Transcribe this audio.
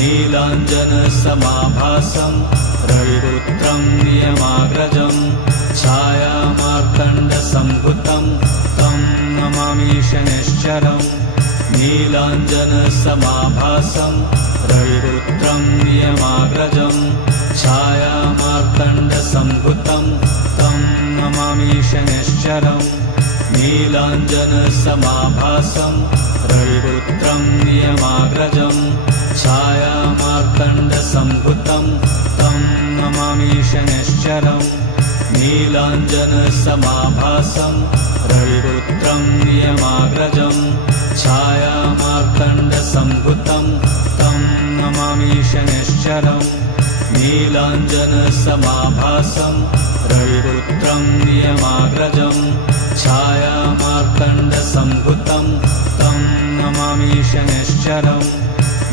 नीलाञ्जनसमाभासं रविपुत्रं नियमाग्रजं छायामार्तण्डसम्भुतं तं नमामि शनैश्चरम् नीलाञ्जनसमाभासं रविपुत्रं नियमाग्रजं छायामार्तण्डसम्भुतं तं नमामि शनैश्चरम् नीलाञ्जनसमाभासं रविपुत्रं नियमाग्रजं छायामार्तण्डसम्भुतं तं नमामि शनैश्चरम् नीलाञ्जनसमाभासं रविपुत्रं नियमाग्रजं छायामार्तण्डसम्भुतं तं नमामि शनैश्चरम् नीलाञ्जनसमाभासं रविपुत्रं नियमाग्रजं छायामार्तण्डसम्भुतं तं नमामि शनैश्चरम्